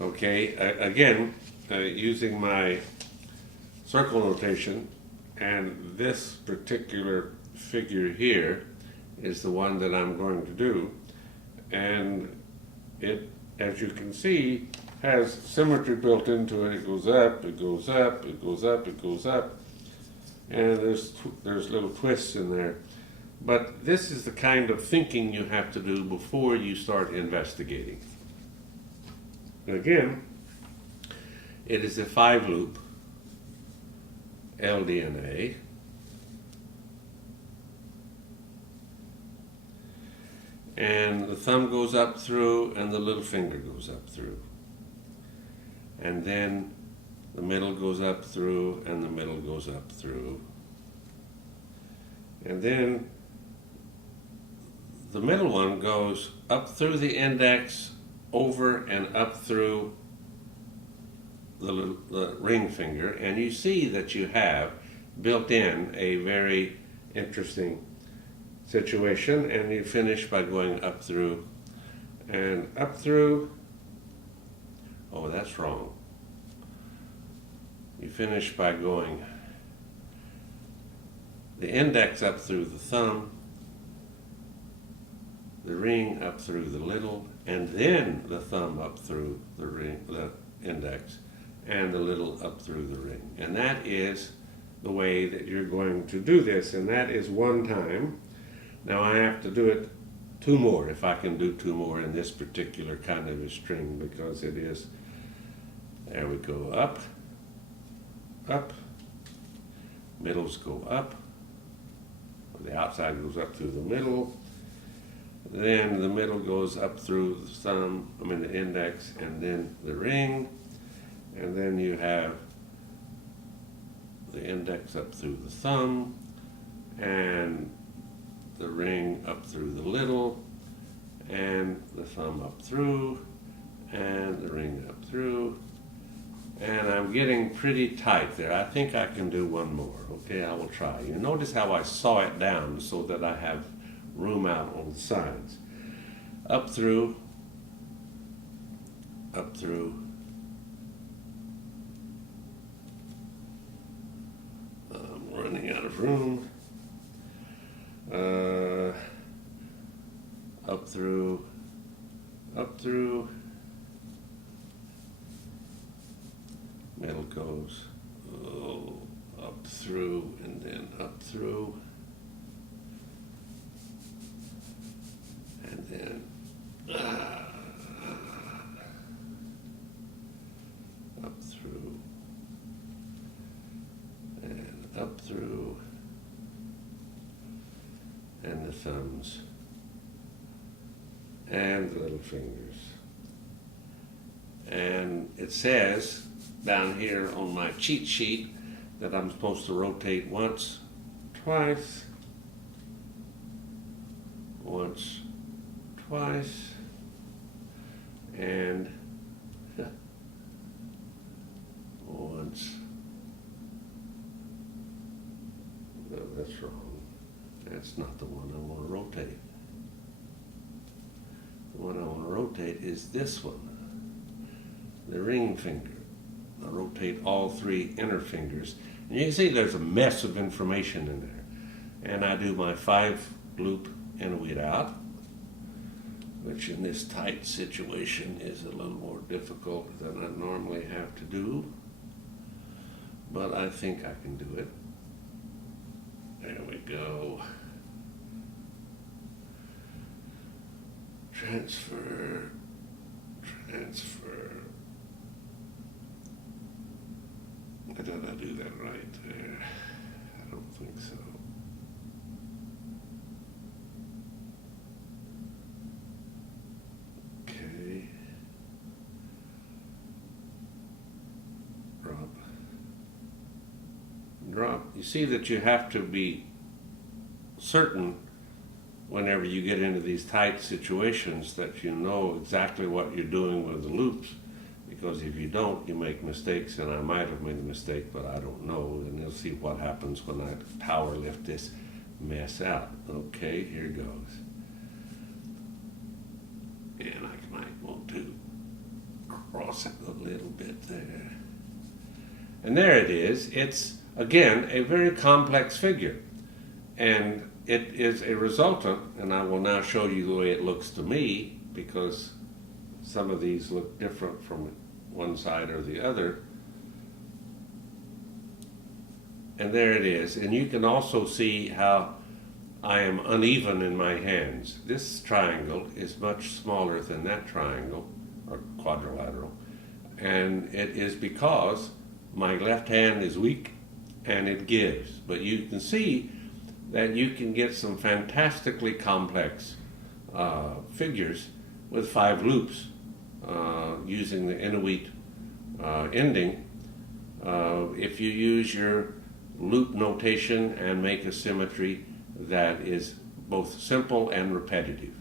Okay, again, using my circle notation, and this particular figure here is the one that I'm going to do, and it, as you can see, has symmetry built into it. It goes up, it goes up, it goes up, it goes up, and there's little twists in there. But this is the kind of thinking you have to do before you start investigating. Again, it is a 5-loop LDNA. And the thumb goes up through and the little finger goes up through. And then the middle goes up through and the middle goes up through. And then the middle one goes up through the index, over and up through the ring finger, and you see that you have built in a very interesting situation, and you finish by going up through and up through. Oh, that's wrong. You finish by going the index up through the thumb, the ring up through the little, and then the thumb up through the ring, the index, and the little up through the ring. And that is the way that you're going to do this, and that is one time. Now I have to do it 2 more, if I can do 2 more in this particular kind of a string, because it is, there we go, up, up, middles go up, the outside goes up through the middle, then the middle goes up through the thumb, the index, and then the ring, and then you have the index up through the thumb, and the ring up through the little, and the thumb up through, and the ring up through, and I'm getting pretty tight there. I think I can do 1 more. Okay, I will try. You notice how I saw it down so that I have room out on the sides. Up through, up through, I'm running out of room. Up through, up through, middle goes up through, and then up through, and then up through, and up through, and the thumbs, and the little fingers. And it says down here on my cheat sheet that I'm supposed to rotate once, twice, once, twice, and once. No, that's wrong. That's not the one I want to rotate. The one I want to rotate is this one, the ring finger. I rotate all 3 inner fingers. And you can see there's a mess of information in there. And I do my 5-loop in a weed out, which in this tight situation is a little more difficult than I normally have to do. But I think I can do it. There we go. Transfer, transfer. Did I do that right there? I don't think so. Okay. Drop. Drop. You see that you have to be certain whenever you get into these tight situations that you know exactly what you're doing with the loops, because if you don't, you make mistakes, and I might have made a mistake, but I don't know, and you'll see what happens when I power lift this mess out. Okay, here goes. And I might want to cross across it a little bit there. And there it is. It's, again, a very complex figure. And it is a resultant, and I will now show you the way it looks to me, because some of these look different from one side or the other. And there it is. And you can also see how I am uneven in my hands. This triangle is much smaller than that triangle, or quadrilateral. And it is because my left hand is weak and it gives. But you can see that you can get some fantastically complex figures with 5 loops using the Inuit ending. If you use your loop notation and make a symmetry that is both simple and repetitive.